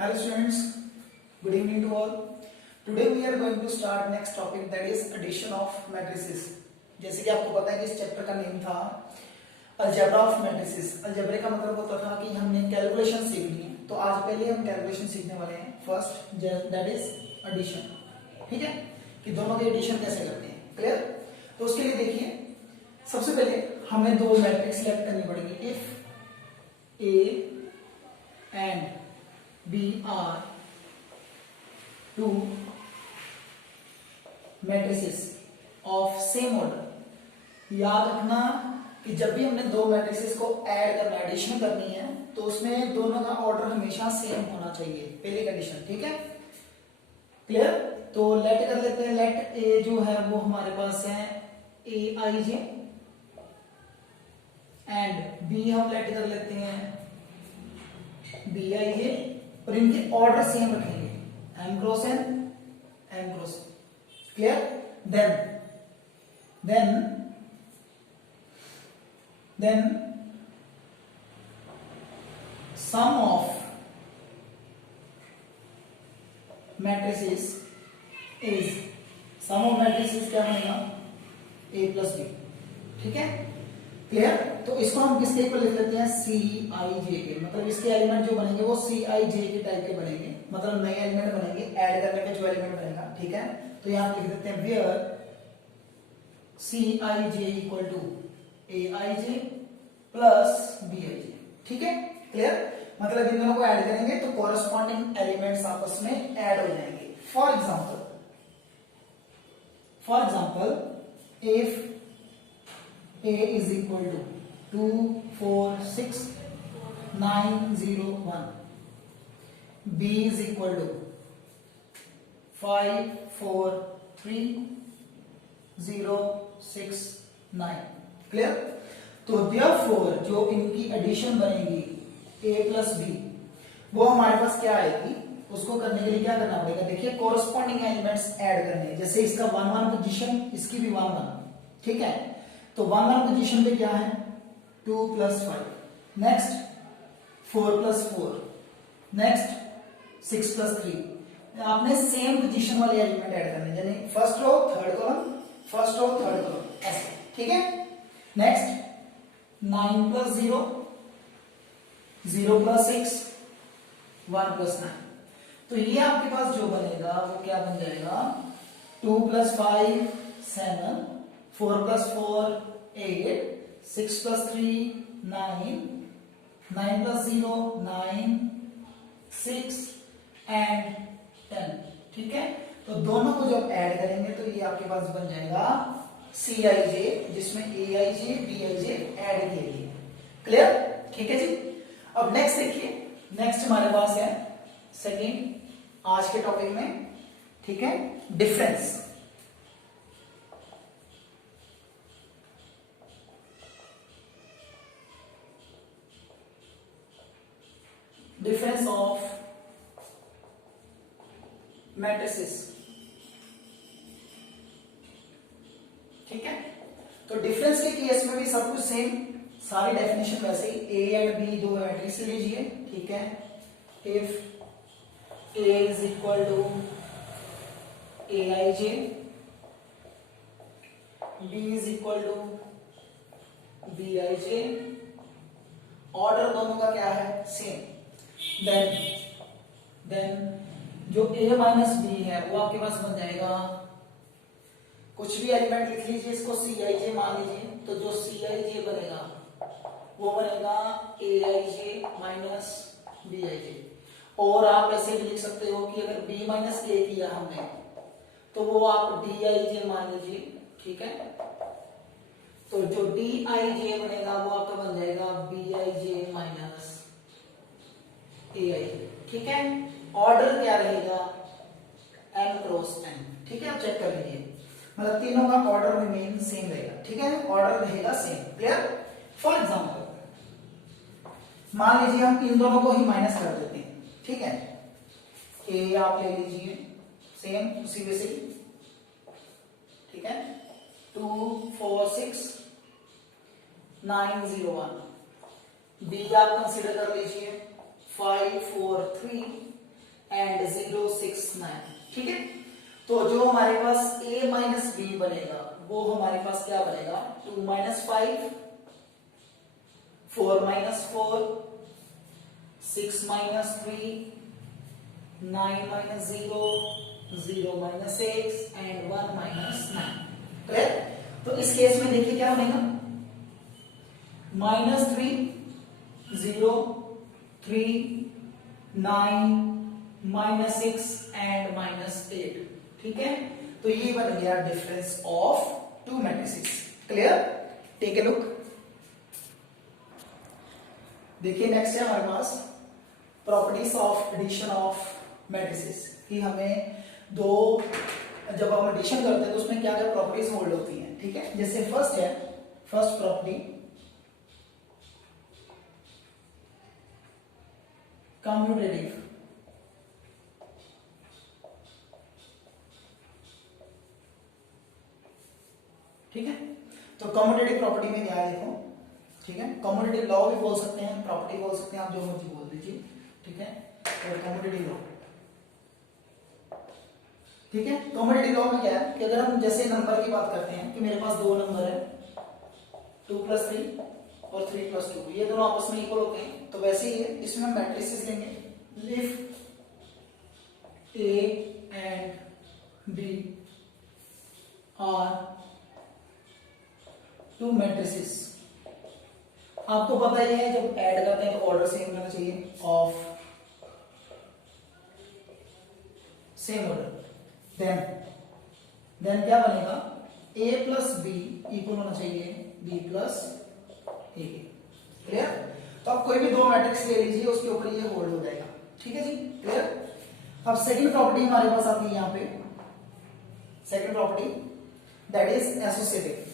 Hello students, good evening to all. Today we are going to start next topic, that is addition of matrices. जैसे कि आपको पता है कि इस चैप्टर का नेम था अलजेब्रा ऑफ मैट्रिसेस. अलजेब्रे का मतलब होता था कि हमने कैलकुलेशन सीखनी है. तो आज पहले हम कैलकुलेशन सीखने वाले हैं. First that is addition. ठीक है, कि दोनों के एडिशन कैसे करते हैं. क्लियर? तो उसके लिए देखिए, सबसे पहले हमें दो मैट्रिक्स सेलेक्ट करनी पड़ेगी. If A and B are two matrices of same order. याद रखना कि जब भी हमने दो मैट्रिसेस को ऐड करना है, एडिशन करनी है, तो उसमें दोनों का ऑर्डर हमेशा सेम होना चाहिए. पहली कंडीशन. ठीक है, क्लियर? तो लेट कर लेते हैं. लेट ए जो है वो हमारे पास है A I J and B हम लेट कर लेते हैं बी आई जे, और इनके ऑर्डर सेम रखेंगे, M cross N, M cross. Clear? Then sum of matrices is, sum of matrices क्या बनेगा? A plus B. ठीक है, क्लियर? तो इसको हम किसके इक्वल लिख लेते हैं? सी आई जे के. मतलब इसके एलिमेंट जो बनेंगे वो सी आई जे के टाइप के बनेंगे, मतलब नए एलिमेंट बनेंगे ऐड करने पे जो एलिमेंट बनेगा. ठीक है, तो यहां लिख देते हैं where C I J equal to A I J plus B I J. ठीक है, क्लियर? मतलब इन दोनों को ऐड करेंगे तो कॉरेस्पॉन्डिंग एलिमेंट्स आपस में ऐड हो जाएंगे. For example if A is equal to 2, 4, 6, 9, 0, 1. B is equal to 5, 4, 3, 0, 6, 9. Clear? तो therefore जो इनकी एडिशन बनेगी A प्लस B, वो हमारे पास क्या आएगी? उसको करने के लिए क्या करना पड़ेगा? देखिए, कोरस्पॉन्डिंग एलिमेंट्स ऐड करने. जैसे इसका 1 1 पोजीशन, इसकी भी 1 1. ठीक है, तो 1 1 पोजीशन पे क्या है? 2 plus 5. Next 4 plus 4. Next 6 plus 3. आपने सेम पोजीशन वाले एलिमेंट ऐड करने, यानी first row third column, first row third column, ऐसे. ठीक है, नेक्स्ट 9 प्लस 0, 0 प्लस 6, 1 प्लस 9. तो ये आपके पास जो बनेगा वो क्या बन जाएगा? 2 plus 5 7, 4 plus 4 8, 6 plus 3 9, 9 plus 0 9, 6 and 10. ठीक है, तो दोनों को जब ऐड करेंगे तो ये आपके पास बन जाएगा सी आई जे, जिसमें ए I J B I J add किए गए. क्लियर? ठीक है जी. अब नेक्स्ट देखिए, नेक्स्ट हमारे पास है सेकेंड आज के टॉपिक में. ठीक है, डिफरेंस. Difference of matrices. ठीक है, तो डिफरेंस के केस में भी सब कुछ सेम, सारी डेफिनेशन वैसे ही. ए एंड बी दो मैट्रिक्स लीजिए. ठीक है, if A is equal to A I J, B is equal to B I J, order दोनों का क्या है? सेम. देन जो a माइनस बी है वो आपके पास बन जाएगा, कुछ भी एलिमेंट लिख लीजिए, इसको सी आई जे मान लीजिए. तो जो सी आई जे बनेगा वो बनेगा ए I J minus B I J. और आप ऐसे भी लिख सकते हो कि अगर b माइनस ए किया हमने तो वो आप डी आई जे मान लीजिए. ठीक है, तो जो डी आई जे बनेगा वो आपका बन जाएगा बी आई जे माइनस ए आई. ठीक है, ऑर्डर क्या रहेगा? M cross N. ठीक है, आप चेक कर लीजिए, मतलब तीनों का ऑर्डर रिमेन सेम रहेगा. ठीक है, ऑर्डर रहेगा सेम. क्लियर? फॉर एग्जांपल मान लीजिए हम इन दोनों को ही माइनस कर देते हैं. ठीक है, ए आप ले लीजिए सेम उसी वे से. ठीक है, 2 4 6 9 0 1. बी आप कंसीडर कर लीजिए 5 4 3 एंड 0 6 9। ठीक है, तो जो हमारे पास a माइनस बी बनेगा वो हमारे पास क्या बनेगा, 2 minus 5, 4 minus 4, 6 minus 3, 9 minus 0, 0 minus 6 and 1 minus 9। Clear? तो इस केस में देखिए क्या बनेगा, -3, 0, 3, 9, -6 एंड -8। ठीक है, तो ये बन गया difference of two matrices. Clear? Take a look. देखिए नेक्स्ट है हमारे पास properties of addition of matrices, कि हमें दो जब हम एडिशन करते हैं तो उसमें क्या क्या प्रॉपर्टीज होल्ड होती हैं। ठीक है, जैसे फर्स्ट है, फर्स्ट प्रॉपर्टी कम्यूटेटिव। ठीक है, तो कम्यूटेटिव प्रॉपर्टी में क्या है देखो। ठीक है, कम्यूटेटिव लॉ भी बोल सकते हैं, प्रॉपर्टी बोल सकते हैं, आप जो मर्जी बोल दीजिए। ठीक है, और कम्यूटेटिव लॉ। ठीक है, कम्यूटेटिव लॉ में क्या है कि अगर हम जैसे नंबर की बात करते हैं कि मेरे पास दो नंबर है 2 + 3 और 3 + 2, ये दोनों आपस में इक्वल होते हैं, तो वैसे ही है इसमें हम मैट्रिसेस लेंगे। If A and B are to matrices, आपको पता ही है जब ऐड करते हैं तो ऑर्डर सेम रहना चाहिए, ऑफ सेम ऑर्डर, देन क्या बनेगा, A + B इक्वल होना चाहिए B + A। क्लियर? तो आप कोई भी दो मैट्रिक्स ले लीजिए, उसके ऊपर ये होल्ड हो जाएगा। ठीक है जी, क्लियर? अब सेकंड प्रॉपर्टी हमारे पास आती है यहाँ पे, second property that is associative.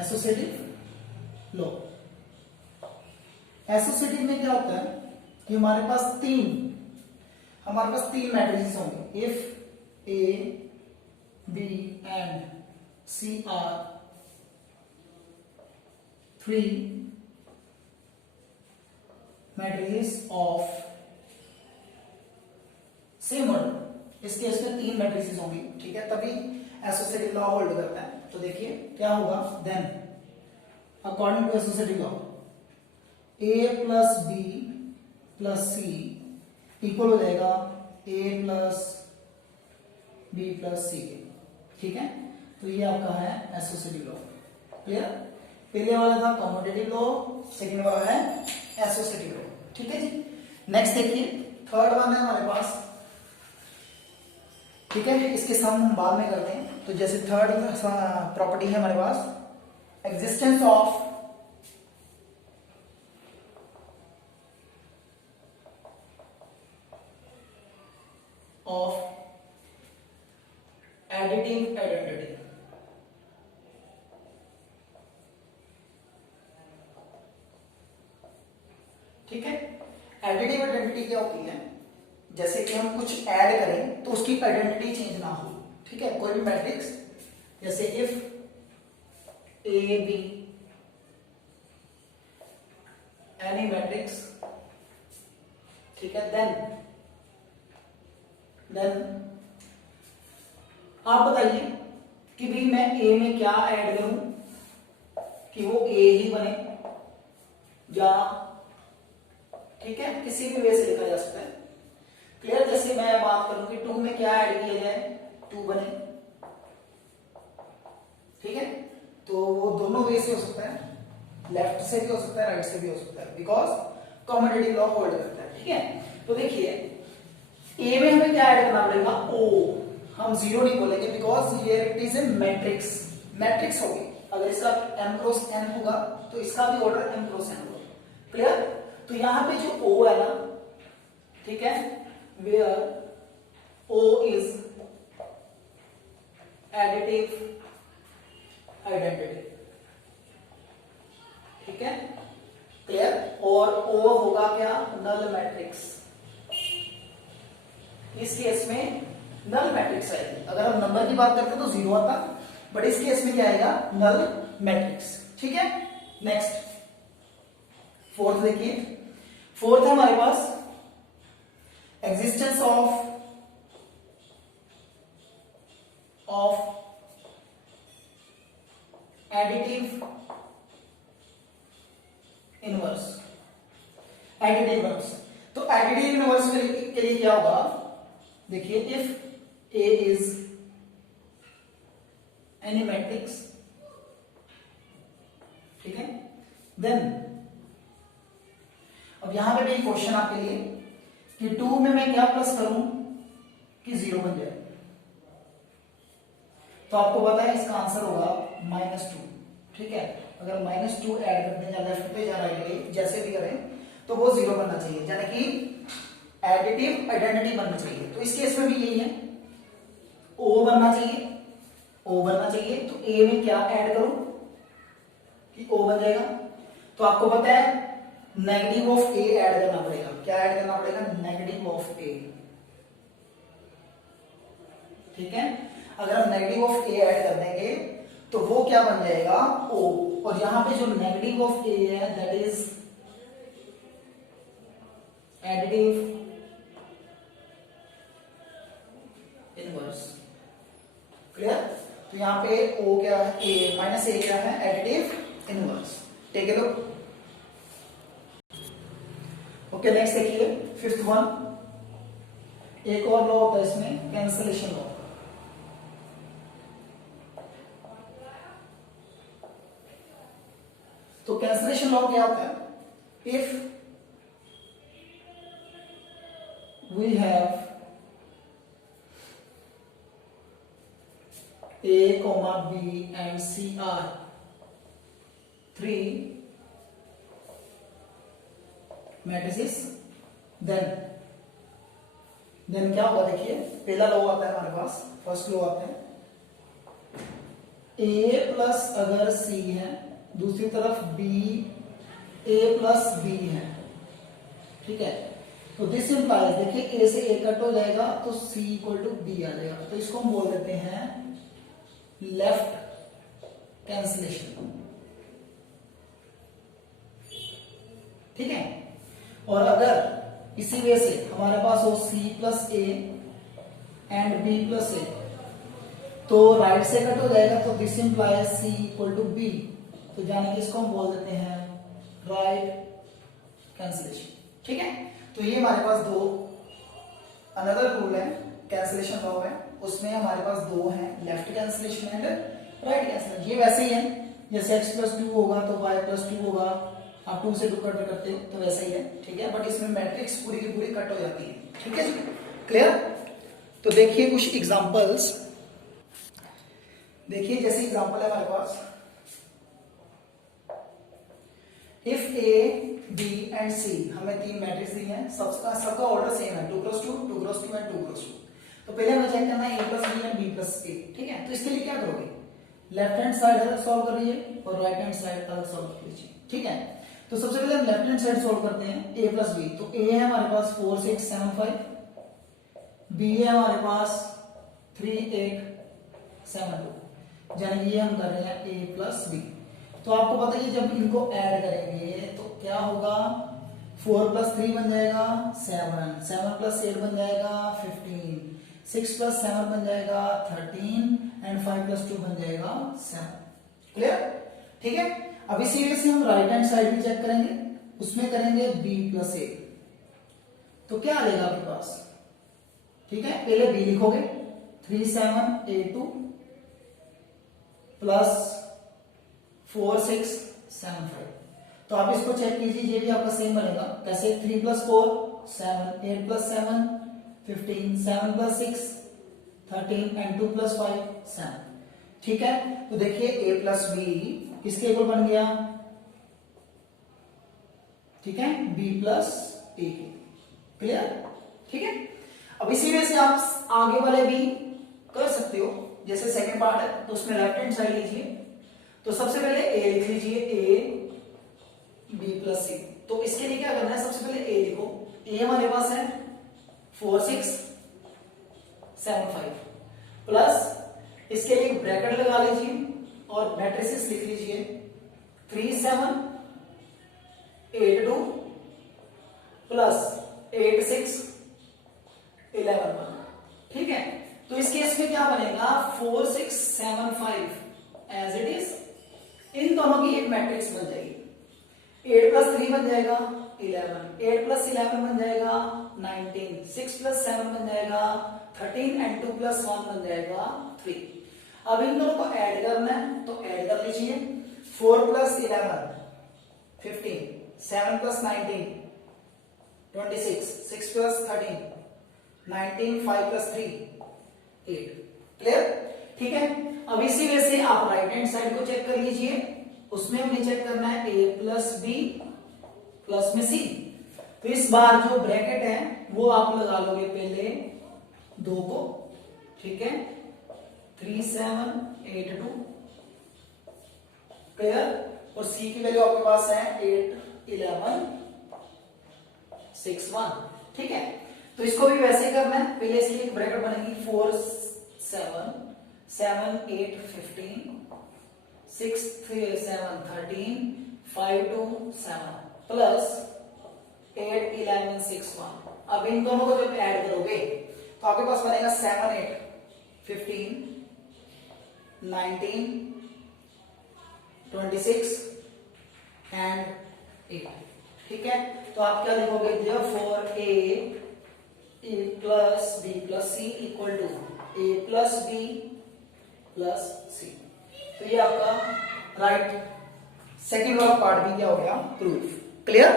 Associative law. Associative में क्या होता है कि हमारे पास तीन मैट्रिसेस होंगे, if A, B and C are 3 matrices of same order. इस केस में तीन मैट्रिसेस होंगी। ठीक है, तभी एसोसिएटिव लॉ होल्ड करता है। तो देखिए क्या होगा, then according to associative law A + B + C equal हो जाएगा A + B + C। ठीक है, तो ये आपका है एसोसिएटिव लॉ। क्लियर? पहले वाला था कम्यूटेटिव लॉ, सेकंड वाला है एसोसिएटिव लॉ। ठीक है जी, नेक्स्ट देखिए थर्ड वन है हमारे पास। ठीक है, इसके सम हम बाद में करते हैं। तो जैसे थर्ड प्रॉपर्टी है हमारे पास, एग्जिस्टेंस ऑफ एडिटिव आइडेंटिटी। ठीक है, एडिटिव आइडेंटिटी क्या होती है, जैसे कि हम कुछ ऐड करें तो उसकी आइडेंटिटी चेंज ना हो। ठीक है, कोई भी मैट्रिक्स, जैसे if A B any matrix, ठीक है, देन आप बताइए कि भाई मैं A में क्या ऐड करूं कि वो A ही बने, या ठीक है किसी भी वे से लिखा जा सकता है। क्लियर? जैसे मैं बात करूं कि 2 में क्या ऐड किया जाए, 2 बने। ठीक है, तो वो दोनों वे से हो सकता है, लेफ्ट से भी हो सकता है, राइट से भी हो सकता है, बिकॉज कम्यूटेटिव लॉ होल्ड करता है। ठीक है, तो देखिए A में हमें क्या ऐड करना पड़ेगा, O। हम 0 नहीं बोलेंगे बिकॉज ये इट इज ए मैट्रिक्स होगी। अगर इसका m × n होगा तो इसका भी ऑर्डर m × n होगा। क्लियर? तो यहां पे जो O है ना, ठीक है, where O is additive identity. ठीक है, क्लियर? और O होगा क्या, नल मैट्रिक्स। इस केस में नल मैट्रिक्स आएगी। अगर हम नंबर की बात करते हैं तो 0 आता, बट इस केस में क्या आएगा, नल मैट्रिक्स। ठीक है, नेक्स्ट फोर्थ देखिए, फोर्थ है हमारे पास existence of additive inverse. Additive inverse, तो एडिटिव इनवर्स के लिए क्या होगा, देखिए if A is any matrix, ठीक है, देन अब यहां पे भी क्वेश्चन आपके लिए कि 2 में मैं क्या प्लस करूं कि 0 बन जाए, तो आपको पता है इसका आंसर होगा -2, ठीक है। अगर -2 ऐड करते हैं लेफ्ट पे या राइट पे, जैसे भी करें, तो वो 0 बनना चाहिए, यानी कि एडिटिव आइडेंटिटी बनना चाहिए। तो इस केस में भी यही है, O बनना चाहिए, O बनना चाहिए, तो A में क्या ऐड करूं कि O बन जाएगा। तो आपको पता है नेगेटिव ऑफ A ऐड करना पड़ेगा, क्या ऐड करना पड़ेगा, नेगेटिव ऑफ A, ठीक है। अगर हम नेगेटिव ऑफ A ऐड कर देंगे तो वो क्या बन जाएगा, O, और यहां पे जो नेगेटिव ऑफ A है that is additive inverse, clear. तो यहां पे O क्या है, A क्या है, additive inverse, take a look. Okay, next देखिए फिफ्थ वन, एक और लॉ होता है इसमें, कैंसलेशन लॉ। तो कैंसलेशन लॉ क्या होता है, if we have A, B and C are 3 matrices, then क्या होगा, देखिए पहला लॉ आता है हमारे पास, फर्स्ट लॉ आता है A प्लस अगर C है, दूसरी तरफ B, A प्लस B है, ठीक है। तो दिस इंप्लाइज, देखिए A से A कट हो जाएगा तो C इक्वल टू B आ जाएगा, तो इसको हम बोल देते हैं लेफ्ट कैंसलेशन, ठीक है। और अगर इसी वे से हमारे पास हो C plus A and B plus A, तो राइट से कट हो जाएगा, तो this implies C equal to B, तो जाने कि इसको हम बोल देते हैं राइट कैंसलेशन, ठीक है। तो ये हमारे पास दो अनदर रूल है, कैंसलेशन लॉ है, उसमें हमारे पास दो हैं, left cancellation and right cancellation. ये वैसे ही है, जैसे x प्लस 2 होगा तो y प्लस 2 होगा, आप 2 से 2 कट करते हो तो वैसा ही है, ठीक है। बट इसमें मैट्रिक्स पूरी की पूरी कट हो जाती है, ठीक है जी, क्लियर। तो देखिए कुछ एग्जांपल्स, देखिए जैसे एग्जांपल है हमारे पास, if A, B and C, हमें 3 मैट्रिक्स दी हैं, सबका ऑर्डर सेम है, 2 क्रॉस 2, 2 क्रॉस 2 एंड 2 क्रॉस 2। तो पहले हमें चेक करना है A plus B and B plus A, ठीक है। तो इसके लिए क्या करोगे, लेफ्ट हैंड साइड अलग सॉल्व कर लीजिए और राइट हैंड साइड अलग सॉल्व कर लीजिए, ठीक है। तो सबसे पहले हम लेफ्ट हैंड साइड सॉल्व करते हैं, A प्लस B। तो A है हमारे पास 4 6 7 5, B है हमारे पास 3 8 7 2, यानी कि ये हम कर रहे हैं A प्लस B। तो आपको पता है जब इनको ऐड करेंगे तो क्या होगा, 4 प्लस 3 बन जाएगा 7, 7 प्लस 8 बन जाएगा 15, 6 प्लस 7 बन जाएगा 13 एंड 5 प्लस 2 बन जाएगा 7, क्लियर, ठीक है। अब इसी वजह से हम राइट हैंड साइड भी चेक करेंगे, उसमें करेंगे B प्लस A, तो क्या आ जाएगा आपके पास, ठीक है। पहले B लिखोगे 3 7 8 2 प्लस 4 6 7 5, तो आप इसको चेक कीजिए, ये भी आपका सेम बनेगा, कैसे 3 plus 4 7, 8 plus 7 15, 7 plus 6 13 and 2 plus 5 7, ठीक है। तो देखिए A प्लस B किसके इक्वल बन गया, ठीक है, B प्लस A, क्लियर, ठीक है। अब इसी वजह से आप आगे वाले भी कर सकते हो, जैसे सेकंड पार्ट है तो उसमें लेफ्ट हैंड साइड लीजिए, तो सबसे पहले A लिख लीजिए, A B प्लस C। तो इसके लिए क्या करना है, सबसे पहले A लिखो, A हमारे पास है 4 6 7 5 प्लस इसके लिए ब्रैकेट लगा लीजिए और मैट्रिसेस लिख लीजिए 3 7 8 2 प्लस 8 6 11 1। ठीक है, तो इस केस में क्या बनेगा 4 6 7 5 एज इट इज, इन दोनों की एक मैट्रिक्स बन जाएगी। 8 प्लस 3 बन जाएगा 11, 8 प्लस 11 बन जाएगा 19, 6 प्लस 7 बन जाएगा 13 एंड 2 प्लस 1 बन जाएगा 3। अब इन दोनों को ऐड करना है तो ऐड कर लीजिए। 4 plus 11 15, 7 plus 19 26, 6 plus 13 19, 5 plus 3 8। Clear? ठीक है, अब इसी वजह से आप राइट हैंड साइड को चेक कर लीजिए, उसमें हमें चेक करना है a प्लस बी प्लस में c। तो इस बार जो ब्रैकेट है वो आप लगा लोगे पहले 2 को, ठीक है, 3 7 8 2। क्लियर? और c की वैल्यू आपके पास है 8 11 6 1। ठीक है, तो इसको भी वैसे ही करना है। पहले इसकी एक ब्रैकेट बनेगी 4 7 7 8 15 6 3 7 13 5 2 7 प्लस 8 11 6 1। अब इन दोनों को जब ऐड करोगे तो आपके पास बनेगा 7 8 15 19 26 एंड 8। ठीक है, तो आप क्या लिखोगे, therefore a plus b plus c equal to a plus b plus c। तो ये आपका राइट सेकेंड वाला पार्ट भी क्या हो गया, प्रूफ। क्लियर?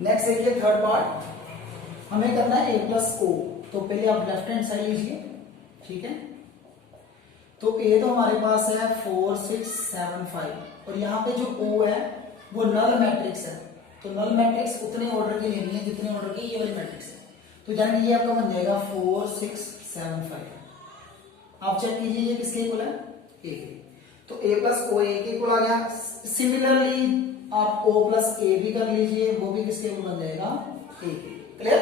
नेक्स्ट देखिए थर्ड पार्ट, हमें करना है a प्लस o। तो पहले आप लेफ्ट हैंड साइड लीजिए, ठीक है, तो a तो हमारे पास है 4 6 7 5 और यहाँ पे जो o है वो नल मैट्रिक्स है। तो नल मैट्रिक्स उतने ऑर्डर की लेनी है जितने ऑर्डर की ये वाली मैट्रिक्स है। तो यानी ये आपका बन जाएगा 4 6 7 5। आप चेक कीजिए ये किसके इक्वल है, a के। तो a प्लस o a के इक्वल आ गया। सिमिलरली आप o प्लस a भी कर लीजिए, वो भी किसके इक्वल बन जाएगा, a के। क्लियर?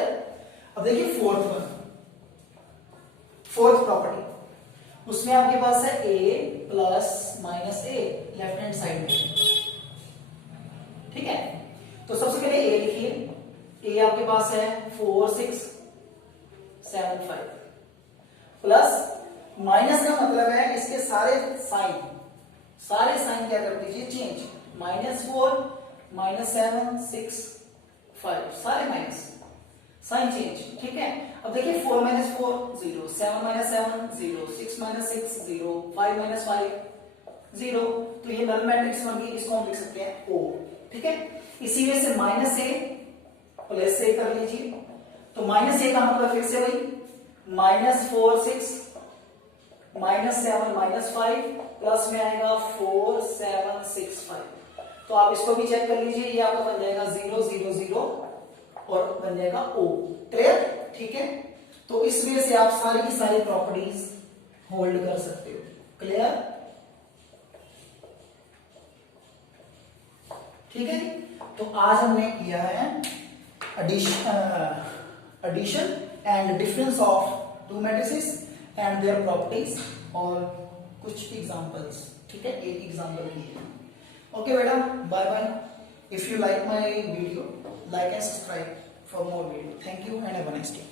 अब देखिए फोर्थ वन, फोर्थ प्रॉपर्टी, उसमें आपके पास है a plus minus a left hand side में। ठीक है, तो सबसे पहले a लिखिए। a आपके पास है 4 6 7 5 प्लस माइनस का मतलब है इसके सारे साइन क्या कर दीजिए, चेंज। -4 -7 6 5 सारे माइनस, साइन चेंज। ठीक है, अब देखिए 4 - 4 0, 7 - 7 0, 6 - 6 0, 5 - 5 0। तो ये नल मैट्रिक्स बन गई, इसको हम लिख सकते हैं O। ठीक है, इसी वजह से -a प्लस a कर लीजिए। तो -a का मतलब फिर से वही -4 6 -7 -5 प्लस में आएगा 4 7 6 5। तो आप इसको भी चेक कर लीजिए, ये आपका बन जाएगा 0 0 0 और बन जाएगा O। क्लियर? ठीक है, तो इस वजह से आप सारी की सारी प्रॉपर्टीज होल्ड कर सकते हो। क्लियर? ठीक है, तो आज हमने किया है addition and difference of two matrices and their properties और कुछ एग्जांपल्स। ठीक है, एक एग्जांपल की है। ओके बेटा, bye bye. If you like my video, like and subscribe for more video. Thank you and have a nice day.